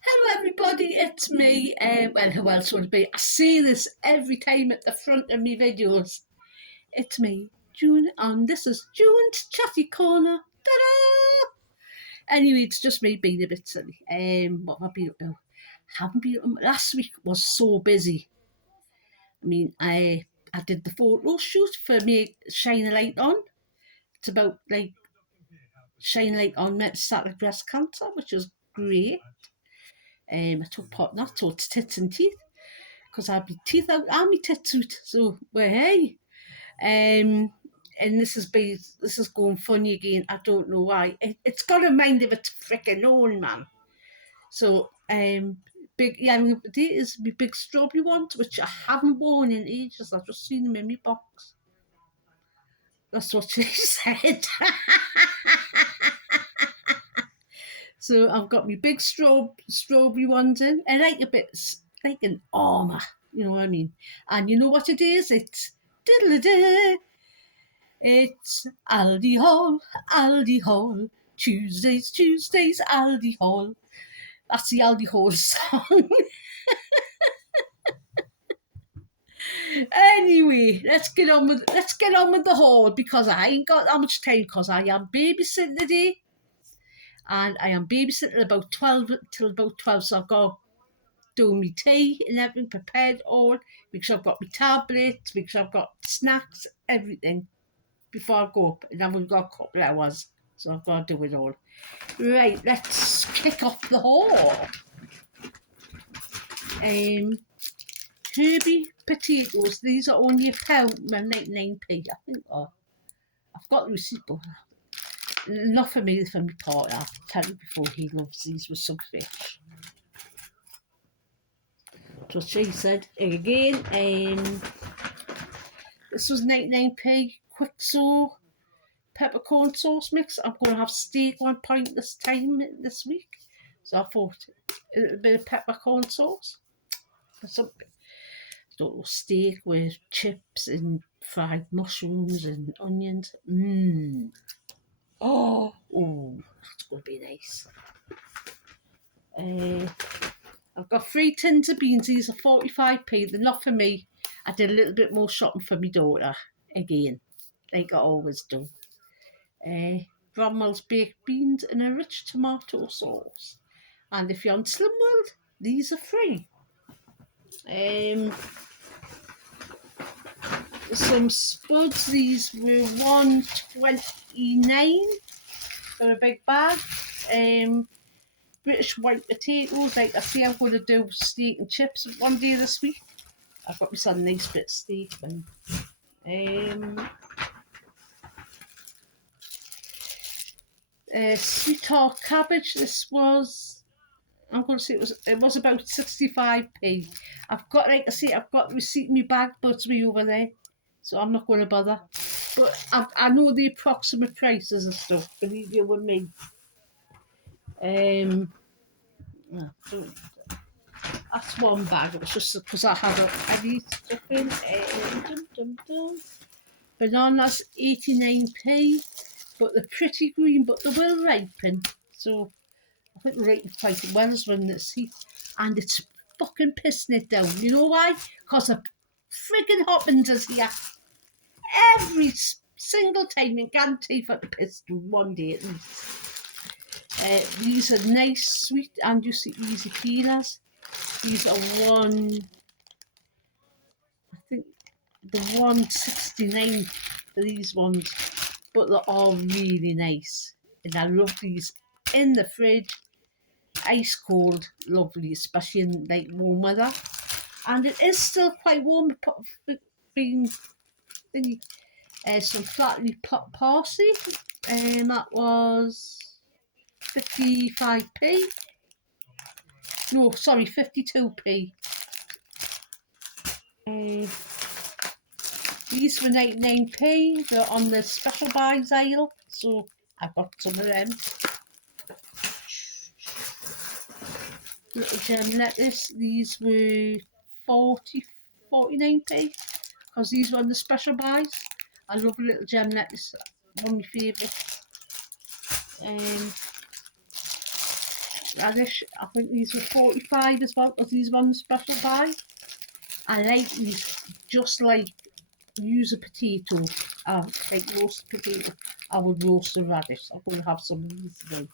Hello everybody, it's me. Well, who else would it be? I see this every time at the front of my videos. It's me, June, and this is June's Chatty Corner. Ta-da! Anyway, it's just me being a bit silly. What have I been up to? Haven't been up. Last week was so busy. I mean, I did the photo shoot for me Shine a Light On. It's about like Shine a Light On metastatic breast cancer, which is great. I took part in that, so it's tits and teeth. Because I had my teeth out and my tits out. So we're hey. And this is going funny again. I don't know why. It's got a mind of its freaking own, man. So today is my big strawberry ones, which I haven't worn in ages. I've just seen them in my box. That's what she said. So I've got my big strawberry ones in. I like a bit like an armour, you know what I mean? And you know what it is? It's diddle-a-day. It's Aldi Hall, Aldi Hall. Tuesdays, Aldi Hall. That's the Aldi Hall song. Anyway, let's get on with the haul because I ain't got that much time because I am babysitting today. And I am babysitting about 12 till about 12, so I've got to do my tea and everything prepared all, make sure I've got my tablets, make sure I've got snacks, everything before I go up. And I've only got a couple of hours, so I've got to do it all. Right, let's kick off the haul. Herbie potatoes, these are only £1 and 99p, I think. Oh, I've got the receipt, but not for me, for my partner. I'll tell you before, he loves these with some fish. So she said again, this was 99p, quick so peppercorn sauce mix. I'm going to have steak one point this week. So I thought a little bit of peppercorn sauce for something. Steak with chips and fried mushrooms and onions. Oh, that's going to be nice. I've got 3 tins of beans. These are 45p. They're not for me. I did a little bit more shopping for my daughter again, like I always do. Bramwell's baked beans and a rich tomato sauce. And if you're on Slim World, these are free. Some spuds. These were $1.29 for a big bag. British white potatoes. Like I say, I'm going to do steak and chips one day this week. I've got myself a nice bit of steak. And, sweet tart cabbage. This was, I'm going to say it was about 65p. I've got, like I say, I've got the receipt in my bag, but it's way over there, so I'm not going to bother. But I know the approximate prices and stuff. Believe you with me. That's one bag. It was just because I had any stuff in. Bananas 89p, but they're pretty green, but they will ripen. So I think they're ripen quite well when it's heat, and it's fucking pissing it down. You know why? Because a friggin' Hoppins is here every single time. You guarantee for the piss one day at least. These are nice, sweet, and just easy peelers. These are I think the 169 for these ones, but they're all really nice. And I love these in the fridge, ice cold, lovely, especially in like warm weather. And it is still quite warm, being thingy. Some flat leaf parsley, and that was 55p. No, sorry, 52p. These were 99p. They're on the special buys aisle, so I got some of them. Little gem lettuce. These were 49p because these were on the special buys. I love little gem lettuce. One of my favourites. radish. I think these were 45 as well, because these ones special buy. I like these just like use a potato, like roast potato. I would roast a radish. I'm going to have some of these today.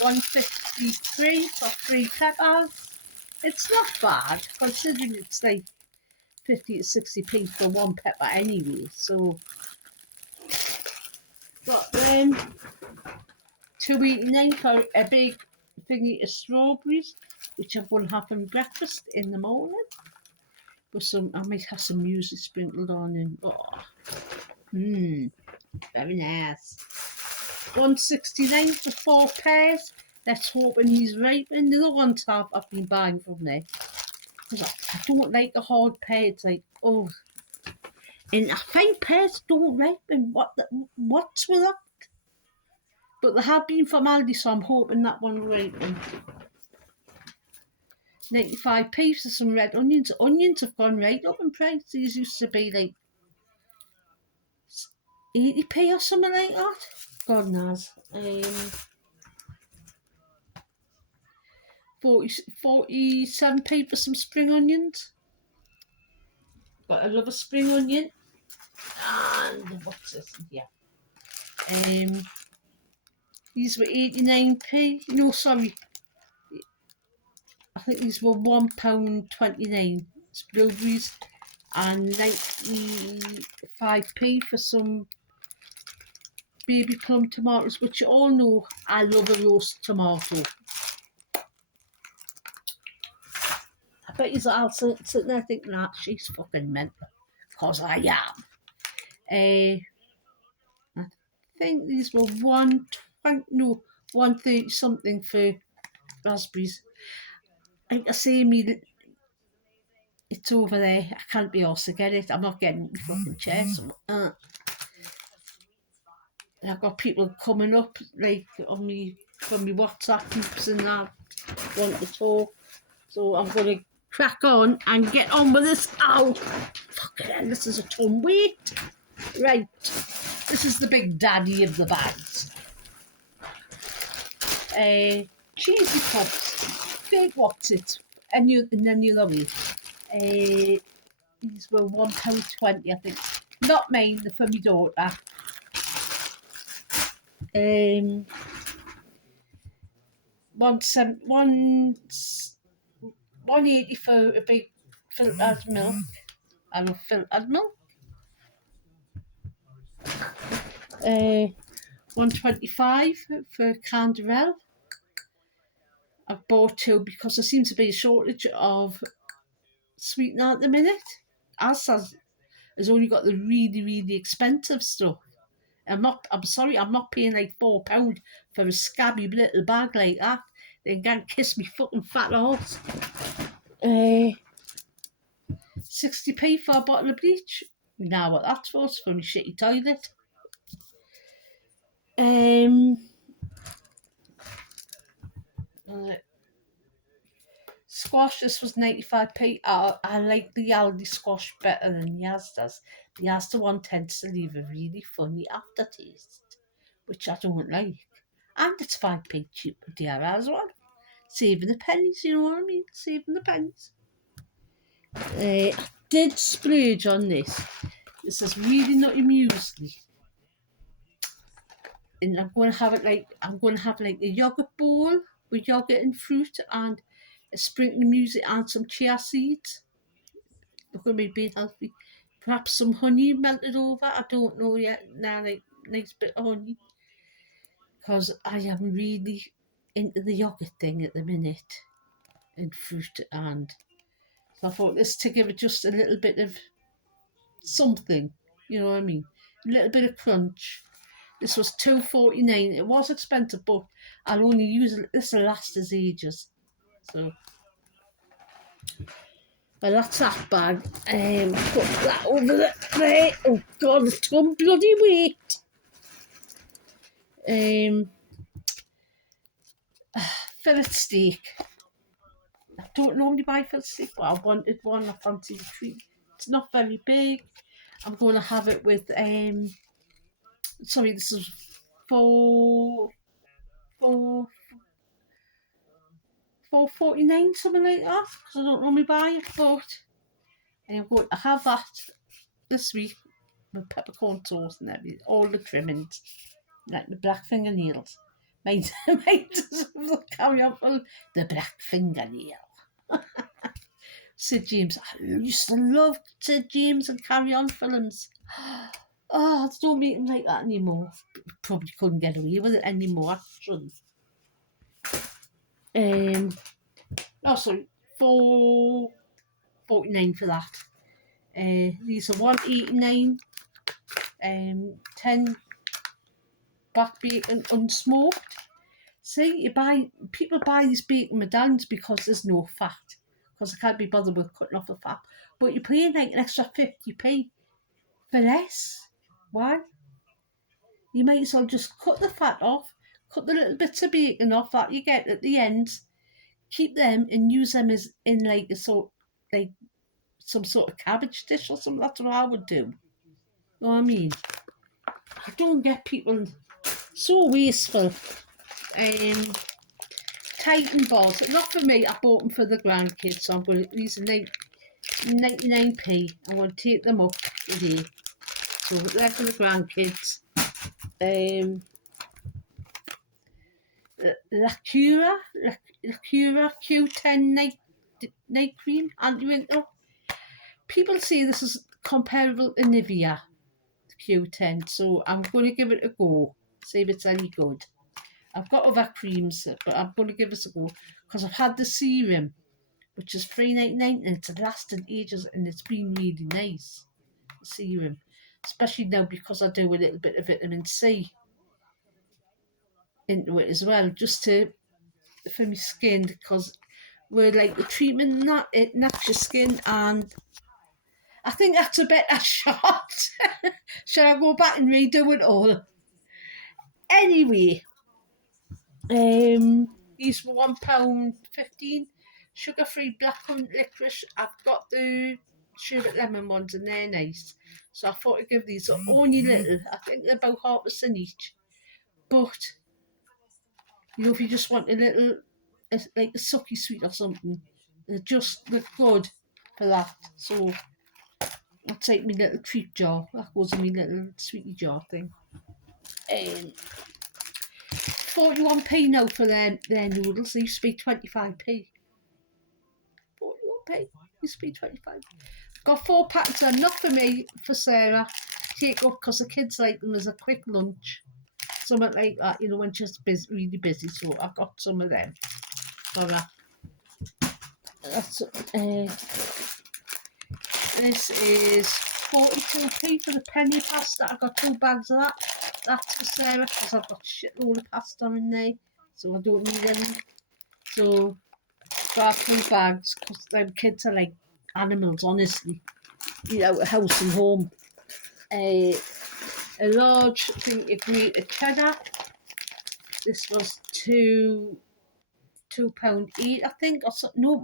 153 for 3 peppers. It's not bad considering it's like 50 to 60p for 1 pepper anyway. So, got them. £2.89 for a big thingy of strawberries, which I'm going to have for breakfast in the morning. With some, I might have some music sprinkled on, and very nice. £1.69 for 4 pears. Let's hope these ripen. The other ones I've been buying from there, because I don't like a hard pear. It's like, oh, and I find pears don't ripen. What's with that? But they have been from Aldi, so I'm hoping that one will ripen. 95p for some red onions. Onions have gone right up in price. These used to be like 80p or something like that. God knows. 47p for some spring onions. But I love a spring onion. And what's this? Yeah. These were 89p. No, sorry. I think these were £1.29. It's blueberries. And 95p for some baby plum tomatoes, which you all know I love a roast tomato. I bet you're all sitting there thinking that she's fucking mental, because I am. I think these were 130 something for raspberries. Like I say, it's over there. I can't be arsed to get it. I'm not getting the fucking chair. So, I've got people coming up like on me from my WhatsApp groups and that want to talk. So I'm going to crack on and get on with this. Ow! Fucking hell, this is a ton weight. Right, this is the big daddy of the bags. Cheesy puffs, big what's it, and then the other way. These were £1.20, I think. Not mine, they're for my daughter. 180 for a big filtered milk. And a filtered milk. 125 for Canderel. I've bought 2 because there seems to be a shortage of sweetener at the minute. Asda's has only got the really, really expensive stuff. I'm sorry, I'm not paying like £4 for a scabby little bag like that. They can kiss me fucking fat ass. 60p for a bottle of bleach. Now what that's for? It's for my shitty toilet. Squash, this was 95p. I like the Aldi squash better than the Asda's. The Asda one tends to leave a really funny aftertaste, which I don't like. And it's 5p cheaper there as well. Saving the pennies, you know what I mean? Saving the pennies. I did splurge on this. This is really nutty muesli. And I'm going to have like a yogurt bowl with yogurt and fruit and a sprinkle of muesli and some chia seeds. Look at me being healthy. Perhaps some honey melted over. I don't know yet. Now, like nice bit of honey. Because I am really into the yogurt thing at the minute. And fruit, and so I thought this to give it just a little bit of something, you know what I mean? A little bit of crunch. This was $2.49. It was expensive, but I'll only use it. This will last us ages. So, well, that's that bag. Put that over there. Oh God, it's one bloody weight. Fillet steak. I don't normally buy fillet steak, but I wanted one. I fancied a treat. It's not very big. I'm going to have it with sorry, this is four, four, 4.49, something like that. Because I don't normally buy it, but I am going to have that this week with peppercorn toast and everything, all the trimmings, like the black fingernails. Mine, mine doesn't carry on for the black fingernail. Sid James. I used to love Sid James and Carry On films. Oh, I don't make them like that anymore. Probably couldn't get away with it anymore, actually. Oh, sorry, 4.49 for that. These are 1.89. 10 back bacon unsmoked. See, people buy these bacon medallions because there's no fat, because I can't be bothered with cutting off the fat. But you're paying like an extra 50p for less. Why? You might as well just cut the fat off, cut the little bits of bacon off that you get at the end, keep them and use them as in like like some sort of cabbage dish or something. That's what I would do. You know what I mean? I don't get people so wasteful. Titan balls, not for me. I bought them for the grandkids, so I'm going to, these are 99p. I'm going to take them up today. So they're for the grandkids. Lacura Q10 night cream anti-wrinkle. People say this is comparable to Nivea Q10, so I'm going to give it a go, see if it's any good. I've got other creams, but I'm going to give it a go because I've had the serum, which is $3.99, and it's lasted ages, and it's been really nice. The serum, especially now because I do a little bit of vitamin C into it as well, just for my skin, because we're like the treatment that it knacks your skin, and I think that's a better shot. Shall I go back and redo it all? Anyway, these were £1.15. Sugar-free blackcurrant licorice. I've got the sherbet lemon ones and they're nice. So I thought I'd give these only little. I think they're about half a cent each. But, you know, if you just want a little, like a sucky sweet or something, they're good for that. So I'll take my little treat jar. That goes in my little sweetie jar thing. 41p now for their noodles. They used to be 25p. 41p. Used to be 25. Got 4 packets of them, not for me, for Sarah. Take up because the kids like them as a quick lunch. Something like that, you know, when she's really busy. So I got some of them for her. This is 42p for the penny pasta. I got 2 bags of that. That's for Sarah because I've got a shitload of pasta in there, so I don't need any. So got 2 bags because them kids are like animals, honestly. You know, house and home. A large thing of grated cheddar. This was £2.8, I think, or something. No,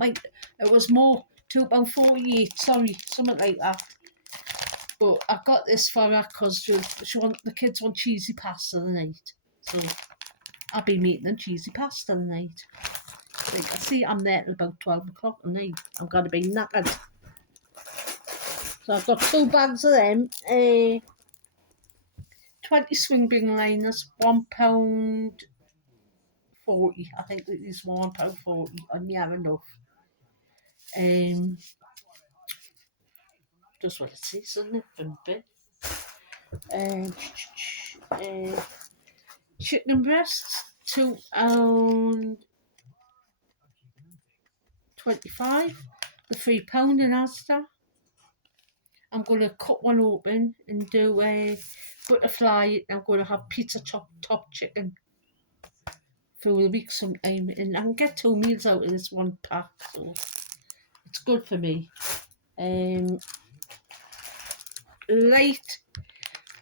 it was more, £2.48. Sorry, something like that. But I got this for her because the kids want cheesy pasta tonight. So I'll be making them cheesy pasta tonight. I see I'm there till about 12 o'clock tonight. I'm going to be knackered. So I've got 2 bags of them. 20 swing bin liners, £1.40. I think that is £1.40 on near enough. Just what it says, isn't it? From bin. Chicken breasts, £2.25. The £3 in Asda. I'm going to cut one open and do a butterfly. I'm going to have pizza top chicken for the week sometime, and I can get 2 meals out of this 1 pack, so it's good for me. Light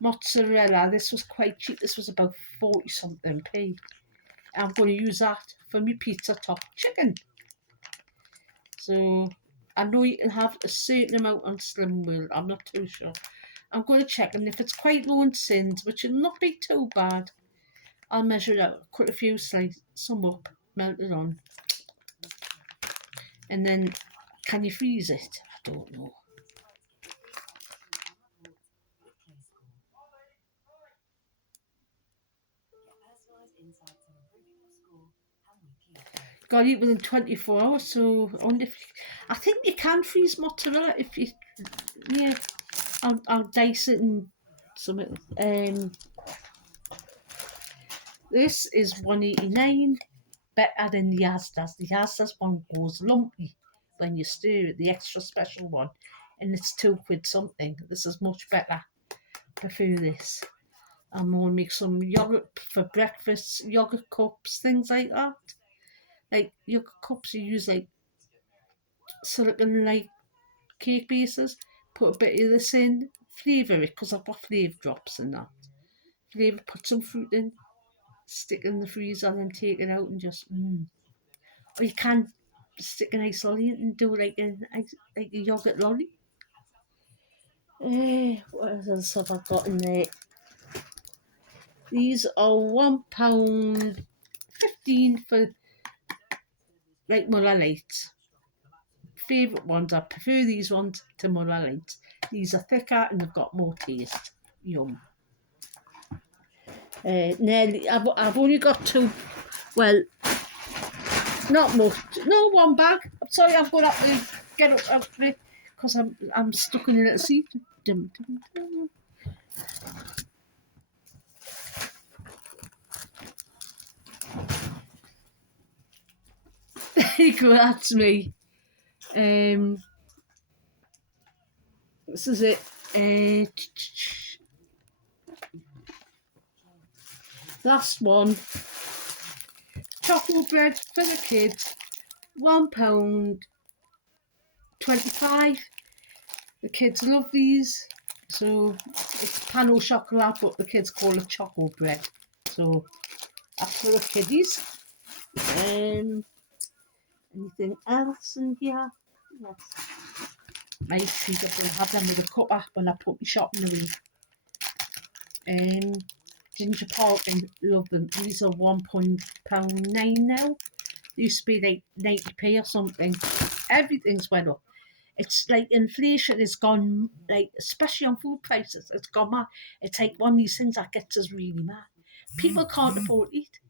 mozzarella. This was quite cheap. This was about 40 something p. I'm going to use that for my pizza top chicken. So I know you can have a certain amount on Slim World. I'm not too sure. I'm going to check, and if it's quite low in sins, which will not be too bad, I'll measure it out, cut a few slices, some up, melt it on. And then, can you freeze it? I don't know. Got to eat within 24 hours, so I think you can freeze mozzarella if you, yeah, I'll dice it and something. This is $1.89, better than the Asda's. The Asda's one goes lumpy when you stir it, the extra special one, and it's £2 something. This is much better. Prefer this. I'm going to make some yogurt for breakfast, yogurt cups, things like that. Like yogurt cups, you use like silicone like cake bases. Put a bit of this in, flavour it because I've got flavour drops in that. Flavour, put some fruit in, stick it in the freezer, and then take it out and just. Or you can stick an ice lolly in and do like a yogurt lolly. What else have I got in there? These are £1.15 for like Muller Lights. Favourite ones, I prefer these ones to Muller Lights. These are thicker and they've got more taste. Yum. Nearly, I've only got two. Well, not much. No, one bag. I'm sorry, I've got to get up out of it because I'm stuck in a little seat. Dum, dum, dum. There you go, that's me. This is it. Last one. Chocolate bread for the kids. £1.25. The kids love these. So it's pan au chocolat, but the kids call it chocolate bread. So that's for the kiddies. Anything else in here? Yes. My feet are going to have them with a cutter when I put my shopping away. Ginger Parkin, love them. These are £1.9 now. They used to be like 90p or something. Everything's went up. It's like inflation has gone, like, especially on food prices, it's gone mad. It's like one of these things that gets us really mad. People can't afford to eat.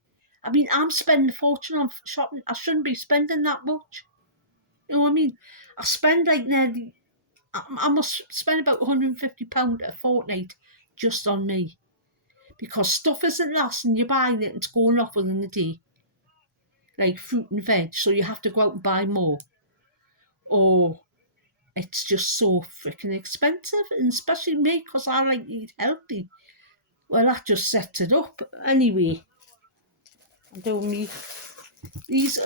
I mean, I'm spending a fortune on shopping. I shouldn't be spending that much. You know what I mean? I spend like nearly, I must spend about £150 a fortnight just on me. Because stuff isn't lasting, you're buying it and it's going off within the day. Like fruit and veg, so you have to go out and buy more. Or it's just so freaking expensive, and especially me because I like to eat healthy. Well, that just sets it up. Anyway, I'm doing me. These,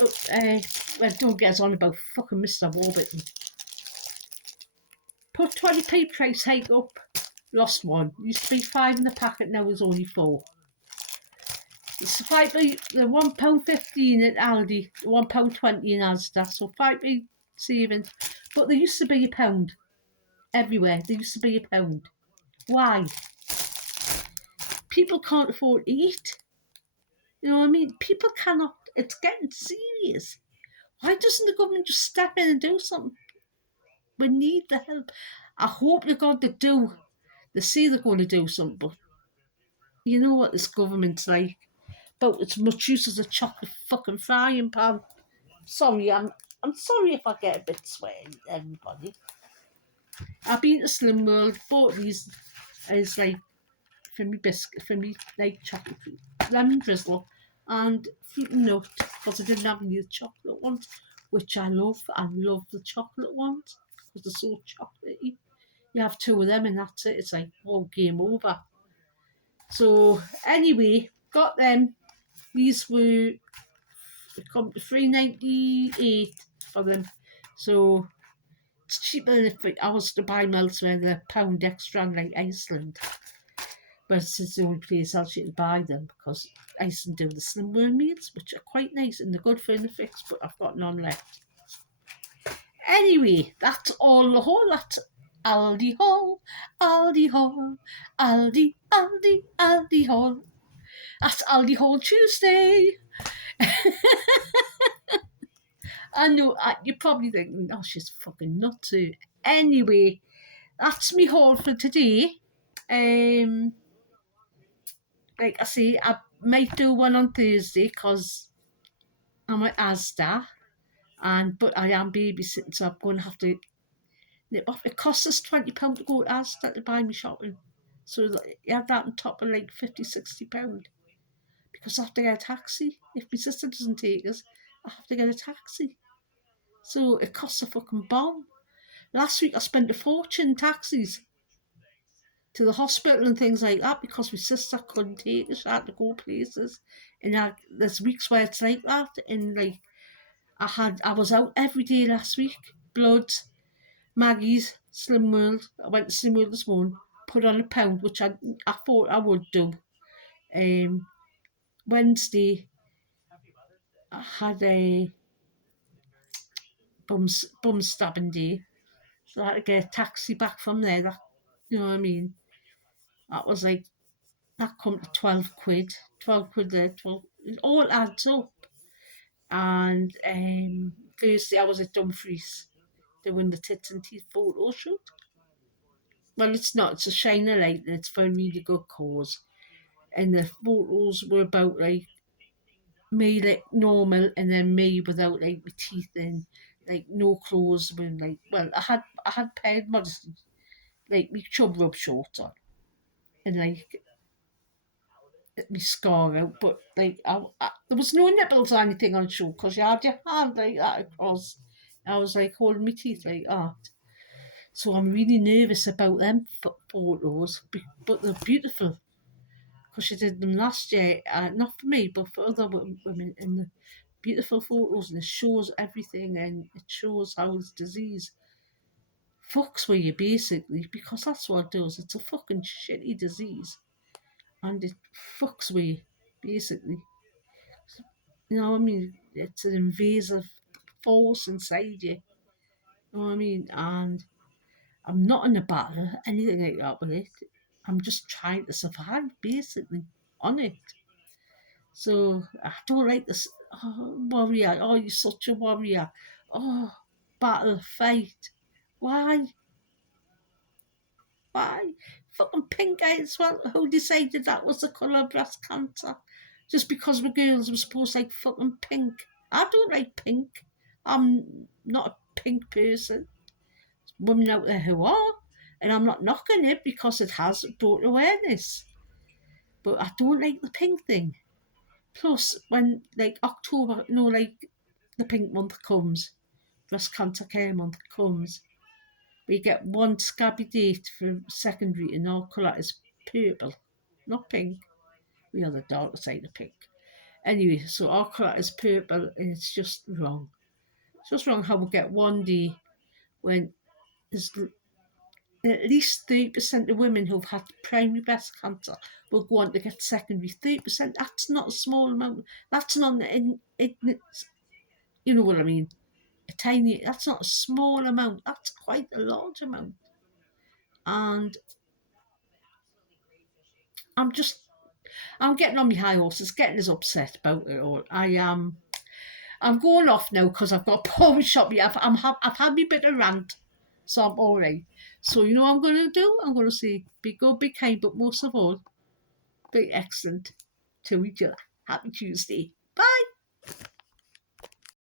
well, don't get us on about fucking Mr. Warburton. Put 20p price hike up. Lost one. Used to be 5 in the packet, now it's only 4. It's the £1.15 at Aldi, £1.20 in Asda, so 5p savings. But there used to be £1 everywhere. There used to be £1. Why? People can't afford to eat. You know what I mean? People cannot. It's getting serious. Why doesn't the government just step in and do something? We need the help. I hope they're going to do. They say they're going to do something, but you know what this government's like. About as much use as a chocolate fucking frying pan. Sorry, I'm sorry if I get a bit sweaty, everybody. I've been to Slim World, bought these as like for me biscuit, for me like chocolate lemon drizzle and fruit and nut because I didn't have any of the chocolate ones, which I love. I love the chocolate ones because they're so chocolatey. You have 2 of them and that's it. It's like, oh, game over. So anyway, got them. These were come to $3.98 for them. So it's cheaper than if I was to buy them elsewhere, they're £1 extra like Iceland. But it's the only place I'll actually buy them because Iceland do the Slim World meals, which are quite nice and they're good for in the fix, but I've got none left. Anyway, that's all the whole lot. Aldi Hall, Aldi Hall, Aldi, Aldi, Aldi Hall. That's Aldi Hall Tuesday. I know, you're probably thinking, oh, she's fucking nuts. Anyway, that's me haul for today. Um, like I say, I might do one on Thursday because I'm at Asda, but I am babysitting, so I'm going to have to. It costs us £20 to go to Asda to buy me shopping, so you have that on top of like £50, £60 because I have to get a taxi. If my sister doesn't take us, I have to get a taxi. So it costs a fucking bomb. Last week I spent a fortune in taxis to the hospital and things like that because my sister couldn't take us. She had to go places, and there's weeks where it's like that. And like I was out every day last week. Bloods, Maggie's, Slim World. I went to Slim World this morning. Put on a pound, which I thought I would do. Wednesday I had a bum stabbing day, so I had to get a taxi back from there. You know what I mean? That was like that come to £12. £12 there, 12. It all adds up. And Thursday I was at Dumfries doing the tits and teeth photo shoot. Well, it's not. It's a shiner light, and it's for a really good cause. And the photos were about like me like normal, and then me without like my teeth in, like no clothes, when like I had paired modesty, like me chub rub shorts on, and like me scar out, but like there was no nipples or anything on show because you had your hand like that across. I was like holding my teeth like that. So I'm really nervous about them photos, but they're beautiful because she did them last year, not for me, but for other women, and the beautiful photos, and it shows everything, and it shows how this disease fucks with you basically, because that's what it does. It's a fucking shitty disease, and it fucks with you basically. You know what I mean? It's an invasive force inside you. You know what I mean? And I'm not in a battle, anything like that with it. I'm just trying to survive, basically, on it. So I don't like this warrior. Oh, you're such a warrior. Oh, battle, fight. Why? Why? Fucking pink eyes. Well, who decided that was the colour of breast cancer? Just because we're girls, we're supposed to like fucking pink. I don't like pink. I'm not a pink person. Women out there who are, and I'm not knocking it because it has brought awareness. But I don't like the pink thing. Plus, when like October, like the pink month comes, breast cancer care month comes, we get one scabby date for secondary, and our colour is purple, not pink. We are the darker side of pink. Anyway, so our colour is purple, and it's just wrong. It's just wrong how we get one day when there's at least 30% of women who've had primary breast cancer will go on to get secondary. 30%, that's not a small amount. That's not you know what I mean? That's not a small amount. That's quite a large amount. And I'm just, I'm getting on my high horses, getting as upset about it all. I'm going off now because I've got a pawn shop. I've had my bit of rant, so I'm all right. So you know what I'm going to do? I'm going to say, be good, be kind, but most of all, be excellent to each other. Happy Tuesday. Bye.